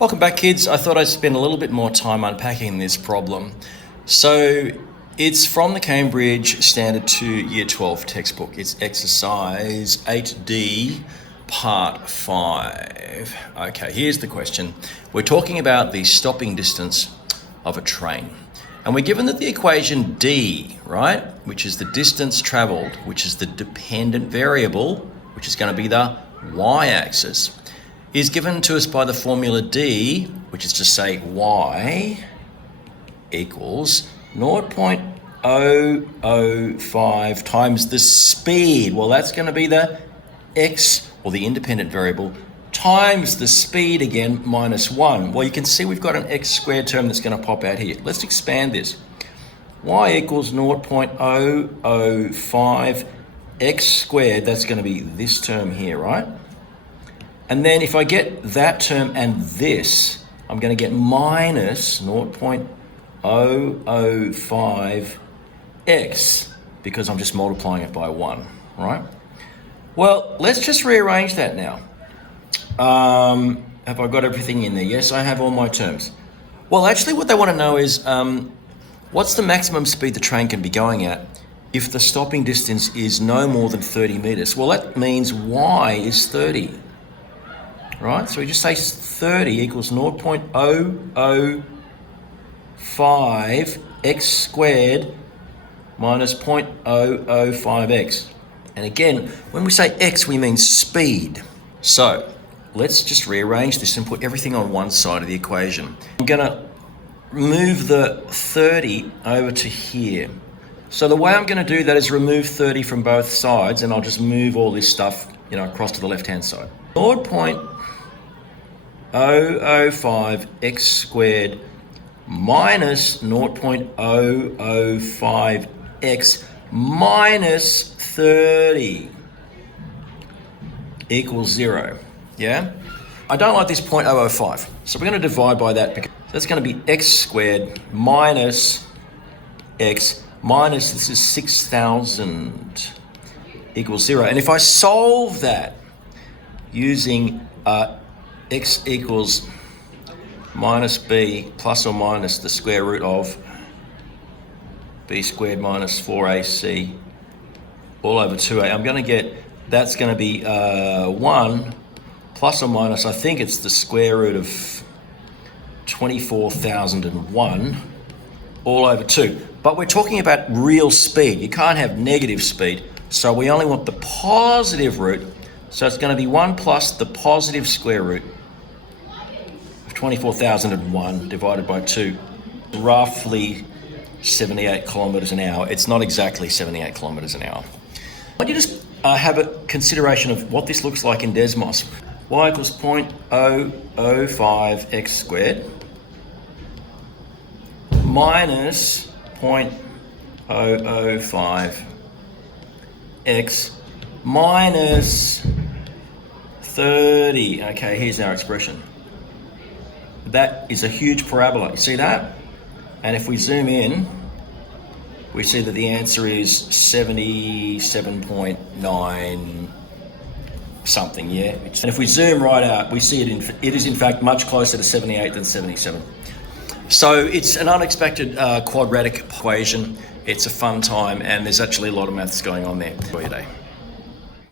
Welcome back, kids. I thought I'd spend a little bit more time unpacking this problem. So it's from the Cambridge Standard 2 Year 12 textbook. It's exercise 8D, part 5. Okay, here's the question. We're talking about the stopping distance of a train. And we're given that the equation D, right, which is the distance traveled, which is the dependent variable, which is going to be the y-axis, is given to us by the formula D, which is to say y equals 0.005 times the speed. Well, that's going to be the x, or the independent variable, times the speed again, minus 1. Well, you can see we've got an x squared term that's going to pop out here. Let's expand this. Y equals 0.005 x squared. That's going to be this term here, right? And then if I get that term and this, I'm going to get minus 0.005x because I'm just multiplying it by 1, right? Well, let's just rearrange that now. Have I got everything in there? Yes, I have all my terms. Well, actually what they want to know is what's the maximum speed the train can be going at if the stopping distance is no more than 30 meters? Well, that means y is 30. Right, so we just say 30 equals 0.005 x squared minus 0.005x. And again, when we say x, we mean speed. So let's just rearrange this and put everything on one side of the equation. I'm going to move the 30 over to here. So the way I'm going to do that is remove 30 from both sides, and I'll just move all this stuff, across to the left-hand side. 0.005 x squared minus 0.005 x minus 30 equals 0. Yeah? I don't like this 0.005, so we're going to divide by that. Because that's going to be x squared minus x minus, this is 6,000 equals 0. And if I solve that using x equals minus b plus or minus the square root of b squared minus 4ac all over 2a, I'm going to get, that's going to be 1 plus or minus, I think it's the square root of 24,001 all over 2. But we're talking about real speed. You can't have negative speed, so we only want the positive root. So it's going to be 1 plus the positive square root of 24,001 divided by 2, roughly 78 kilometres an hour. It's not exactly 78 kilometres an hour. I want you to just have a consideration of what this looks like in Desmos. Y equals 0.005 x squared minus 0.005 x minus 30. Okay, here's our expression. That is a huge parabola. You see that? And if we zoom in, we see that the answer is 77.9 something, yeah? And if we zoom right out, we see it is in fact much closer to 78 than 77. So it's an unexpected quadratic equation. It's a fun time, and there's actually a lot of maths going on there. Enjoy your day.